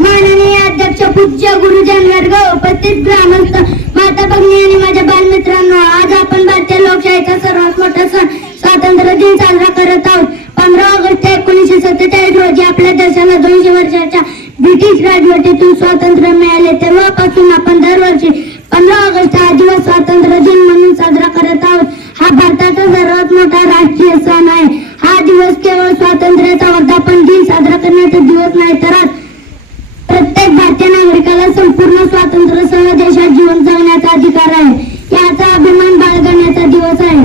माननीय अध्यक्ष पूज्य गुरुजन वर्ग उपस्थित ग्रामस्थ माता भगिनी आणि माझ्या बालमित्रांनो, आज आपण भारतीय लोकशाहीचा सर्वात मोठा सण स्वातंत्र्य दिन साजरा करत आहोत. 15 ऑगस्ट 1947 रोजी आपल्या देशाला 200 वर्षाच्या ब्रिटिश राजवटीतून स्वातंत्र्य मिळाले. तेव्हापासून आपण दरवर्षी 15 ऑगस्ट हा दिवस स्वातंत्र्य दिन म्हणून साजरा करत आहोत. हा भारताचा सर्वात मोठा राष्ट्रीय सण आहे. हा दिवस केवळ स्वातंत्र्याचा वर्धापन दिन साजरा करण्याचा दिवस नाही, तर प्रत्येक भारतीय नागरिकाला संपूर्ण स्वातंत्र्यासह देशात जीवन जगण्याचा अधिकार आहे. याचा अभिमान बाळगण्याचा दिवस आहे.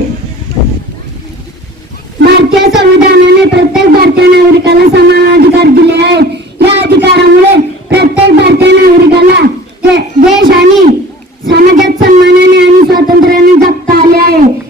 भारतीय संविधानाने प्रत्येक भारतीय नागरिकाला समान अधिकार दिले आहेत. या अधिकारामुळे प्रत्येक भारतीय नागरिकाला देश आणि समाजात सन्मानाने आणि स्वातंत्र्याने जगता आले आहे.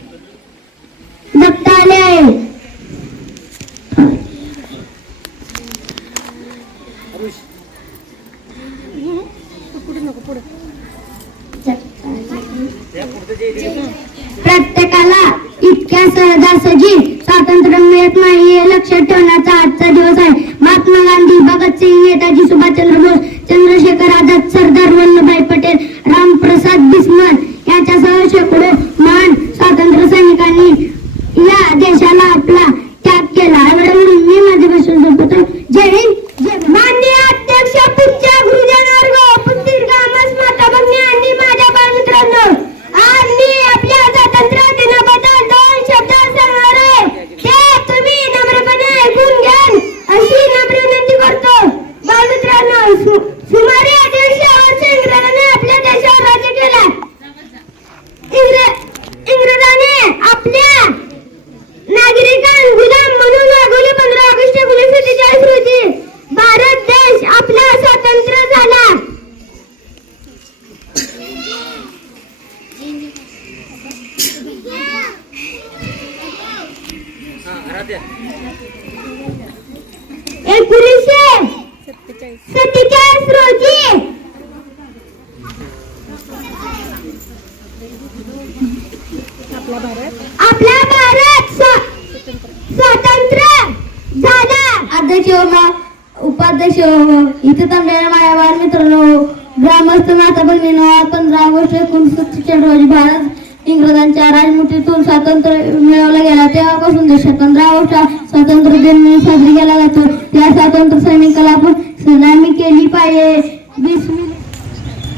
प्रत्येकाला इतक्या सहजासहजी स्वातंत्र्य मिळत नाही हे लक्षात ठेवण्याचा आजचा दिवस आहे. महात्मा गांधी, भगतसिंग, नेताजी सुभाषचंद्र बोस, चंद्रशेखर आझाद, सरदार वल्लभभाई पटेल, रामप्रसाद बिस्मिल यांच्यासह शेकडो महान स्वातंत्र्य सैनिकांनी या देशाला आपला त्याग केला. एवढं मी माझे भाषण संपवतो. जय हिंद. माननीय अध्यक्ष पूज्य गुरुजन वर्ग उपस्थित ग्रामस्थ माता भगिनी आणि माझ्या बालमित्रांनो, आज मी आपल्या स्वातंत्र्य दिनाबद्दल 2 शब्द सांगणार आहे. ते तुम्ही नम्रपणे ऐकून घ्याल अशी नम्र विनंती करतो. बालमित्रांनो, सुमारे 150 वर्ष इंग्रजांनी आपल्या देशावर राज्य केले. इंग्रजांनी आपल्या नागरिकांना गुलाम म्हणून वागवले. 15 ऑगस्ट 1947 रोजी भारत देश आपला स्वतंत्र झाला. रोजी आपला भारत स्वतंत्र झाला. अध्यक्ष उपाध्यक्ष इथे थांबलेल्या माझ्या बालमित्रांनो, ग्रामस्थ माता भगिनींनो, 15 ऑगस्ट 1947 रोजी भारत इंग्रजांच्या राजमुठीतून स्वातंत्र्य मिळवला गेला. तेव्हापासून देशात 15 ऑगस्ट स्वातंत्र्य दिन म्हणून साजरी केला जातो. या स्वातंत्र्य सैनिकाला आपण सलामी केली पाहिजे.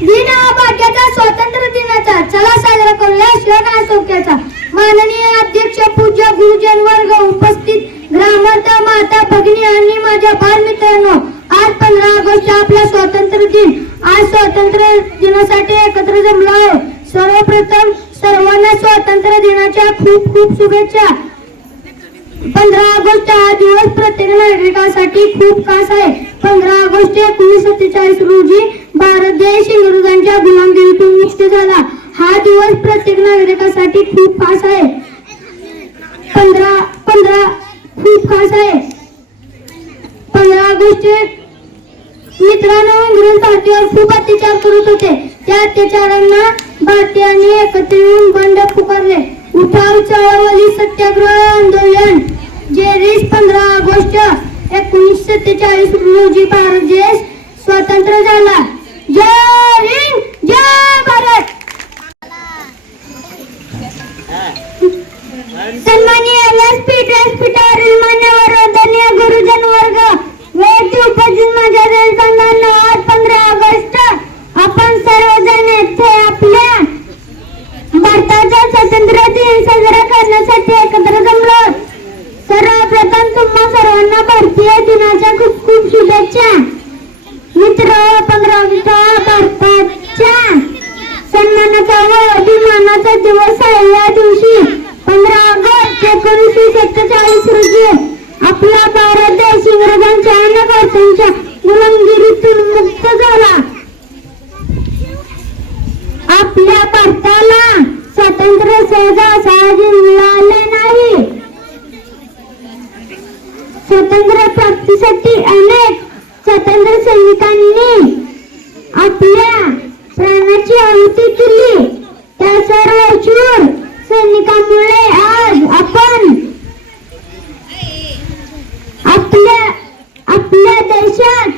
दिन हा भाग्याचा, स्वातंत्र्य दिनाचा, चला साजरा करूया क्षण हा सौख्याचा. माननीय अध्यक्ष पूज्य गुरुजन वर्ग उपस्थित ग्रामस्थ माता भगिनी आणि माझ्या बालमित्रांनो, आज 15 ऑगस्ट आपला स्वातंत्र्य दिन. आज स्वातंत्र्य दिनासाठी एकत्र जमलो आहे. सर्वप्रथम सर्वांना स्वातंत्र्य दिनाच्या खूप खूप शुभेच्छा. 15 ऑगस्ट हा दिवस प्रत्येक नागरिकासाठी खूप खास आहे. 15 ऑगस्ट 1947 रोजी भारत देश इंग्रजांच्या गुलामगिरीतून मुक्त झाला. हा दिवस प्रत्येक नागरिकासाठी खूप खास आहे. 15 खूप खास आहे. 15 ऑगस्ट मित्रांनो, इंग्रज भारतीयावर खूप अत्याचार करत होते. त्या अत्याचारांना भारतीयांनी एकत्र येऊन बंड पुकारले. उठाव, चळवळी, सत्याग्रह आंदोलन जेरीस 15 ऑगस्ट 1947 रोजी भारत देश स्वतंत्र झाला. जय हिंद, जय भारत. सन्माननीय व्यासपीठावरील मान्यवर वंदनीय गुरुजन वर्ग, वेळेची उपस्थित माझ्या संघांना, आज 15 ऑगस्ट आपण सर्वजण येथे आपल्या भारताचा स्वातंत्र्य दिन साजरा करण्यासाठी एकत्र जमलो. सर्वप्रथम तुम्हा सर्वांना भारतीय दिनाच्या खूप खूप शुभेच्छा. मित्र, 15 ऑगस्ट हा भारताच्या सन्मानाचा व अभिमानाचा दिवस आहे. या दिवशी 15 ऑगस्ट 1947 रोजी आपला भारत देश इंग्रजांच्या अनेक वर्षांच्या गुलामगिरीतून मुक्त झाला. आपल्या भारताला स्वातंत्र्य सहजासहजी मिळाले नाही. स्वातंत्र्य प्राप्तीसाठी अनेक स्वातंत्र्य सैनिकांनी आपल्या प्राणाची आहुती केली. त्या सर्व शूर सैनिकांमुळे आज आपण आपल्या देशात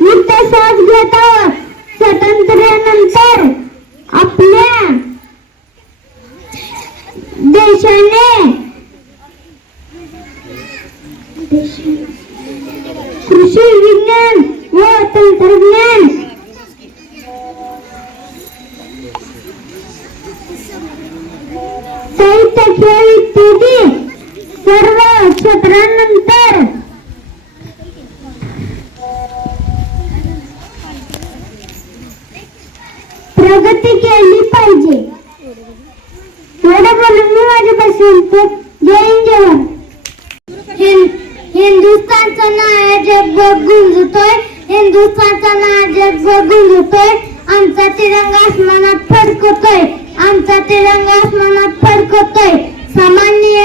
मुक्त श्वास घेत आहोत. स्वातंत्र्यानंतर आपल्या देशाने कृषी विज्ञान व तंत्रज्ञान साहित्य खेळ इत्यादी सर्व क्षेत्रांनंतर प्रगती केली पाहिजे. एवढं बोलून मी माझ्यापासून जय जवान. हिंदुस्थानचा नाव जगभर गुंजतोय. हिंदुस्थानचा नाव जगभर गुंजतोय. आमचा तिरंगा आसमानात फडकतोय. आमचा तिरंगा आसमानात फडकतोय. सामान्य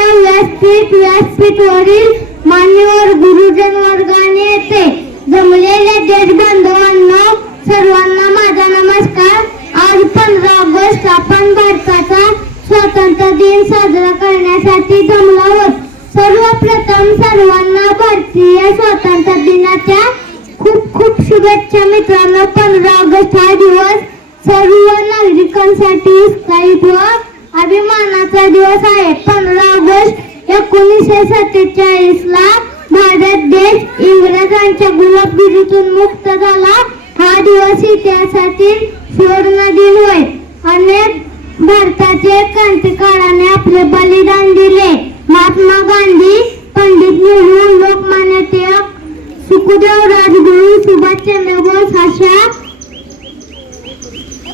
व्यासपीठवरील मान्यवर गुरुजन वर्गाने येते. जमलेल्या देश बांधवांना सर्वांना माझा नमस्कार. आज 15 ऑगस्ट आपण भारताचा स्वातंत्र्य दिन साजरा करण्यासाठी जमलो आहोत. सर्वप्रथम सर्वांना भारतीय स्वातंत्र्य दिनाच्या खूप खूप शुभेच्छा मित्रांनो. 15 ऑगस्ट हा दिवस सर्व नागरिकांसाठी उत्साहित व अभिमानाचा दिवस आहे. 15 ऑगस्ट 1947 ला भारत देश इंग्रजांच्या गुलामगिरीतून मुक्त झाला. हा दिवस इतिहासातील सुवर्ण दिन होय. अनेक भारताचे क्रांतिकारकांनी आपले बलिदान दिले. महात्मा गांधी, पंडित नेहरू, लोकमान्य टिळक, सुखदेव, राजगुरू, सुभाषचंद्र बोस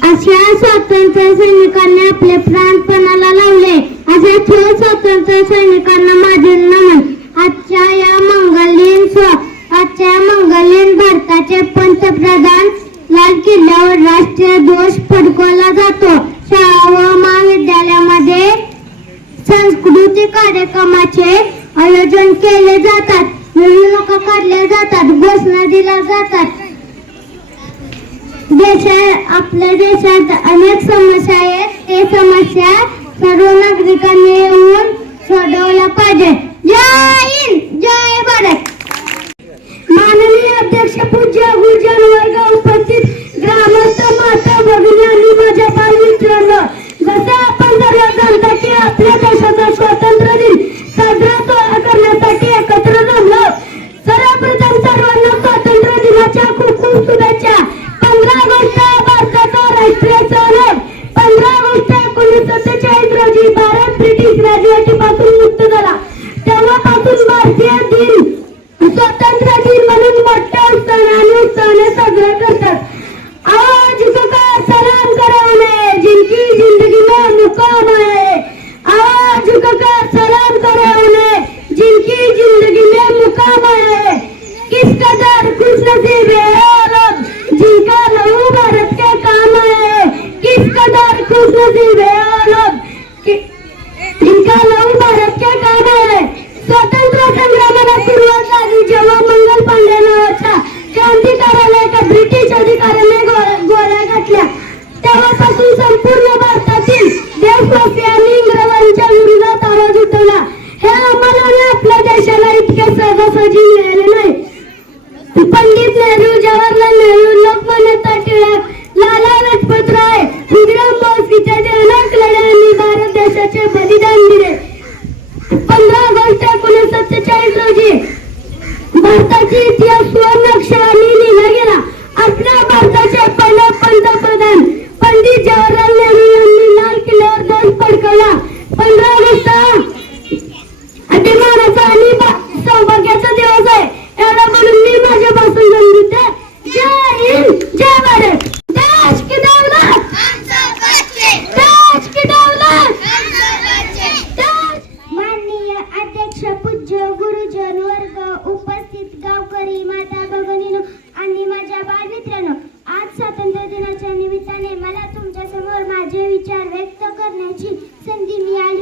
अशा स्वातंत्र्य सैनिकांनी आपले प्राण पणाला लावले. अशा थोर स्वातंत्र्य सैनिकांना माझे नमन. आजच्या या मंगलीन भारताचे पंतप्रधान लाल किल्ल्यावर राष्ट्रीय ध्वज फडकवला जातो. शाळा व महाविद्यालयामध्ये सांस्कृतिक कार्यक्रमाचे आयोजन केले जातात. मिरवणुका काढल्या जातात. घोषणा दिल्या जातात. आपल्या देशात अनेक समस्या आहेत. ते समस्या सर्व नागरिकांनी येऊन सोडवल्या पाहिजे. जय हिंद, जय भारत. माननीय अध्यक्ष पूज्य गुरुजन वर्ग, उपस्थित ग्रामस्थ, माता भगिनी आणि माझ्या बालमित्रांनो, जसे आपण सर्व जाणता की आपल्या देशाचा स्वातंत्र्य दिन साजरा करण्यासाठी एकत्र जमलो. सर्वप्रथम सर्वांना स्वातंत्र्य दिनाच्या खूप खूप शुभेच्छा. 15 ऑगस्ट भारताचा राष्ट्रीय सण आहे. 15 ऑगस्ट 1947 रोजी भारत ब्रिटिश राजवटीपासून मुक्त झाला. तेव्हापासून भारतीय दिन स्वातंत्र्य दिन म्हणून मोठ्या उत्साहाने साजरा करतात. आज का सलाम करावने जिनकी जिंदगी में मुकाम है. आज का सलाम करावने जिनकी जिंदगी में मुकाम है. किस कदर खुशनसीब है लोग जिनका लहू भारत के काम है. किस कदर खुशनसीब है लोग जिनका लहू भारत के काम है. स्वातंत्र्य संग्रामाला सुरुवात झाली जेव्हा मंगल पांडे नावाच्या क्रांतिकारकाला एका ब्रिटिश अधिकाऱ्याने गोळ्या घातल्या. तेव्हापासून संपूर्ण भारतातील देशवासियांनी इंग्रजांच्या विरोधात आवाज उठवला. हे आम्हाला आपल्या देशाला इतके सहजासहजी मिळाले नाही. पंडित नेहरू, जवाहरलाल नेहरू, लोकमान्य टिळक, लाला लजपत राय, खुदीराम बोस इत्यादी अनेक लढ्यांनी भारत देशाचे बलिदान दिले. 15 ऑगस्ट 1947 रोजी भारताची इतिहास सुवर्ण अक्षरांनी लिहिला गेला. आपल्या भारताचे पहिले पंतप्रधान पंडित जवाहरलाल नेहरू यांनी लाल किल्ल्यावर ध्वज फडकवला. 15 ऑगस्ट अभिमानाचा आणि सौभाग्याचा दिवस आहे. एवढा म्हणून मी माझ्या भाषण सांगितले. जय हिंद, जय भारत. देश की दौलत देश की दौलत. माननीय अध्यक्ष, पूज्य गुरुजन वर्ग, उपस्थित गावकरी, माता भगिनींनो आणि माझ्या बालमित्रांनो, आज स्वातंत्र्य दिनाच्या निमित्ताने मला तुमच्या समोर माझे विचार व्यक्त करण्याची संधी मिळाली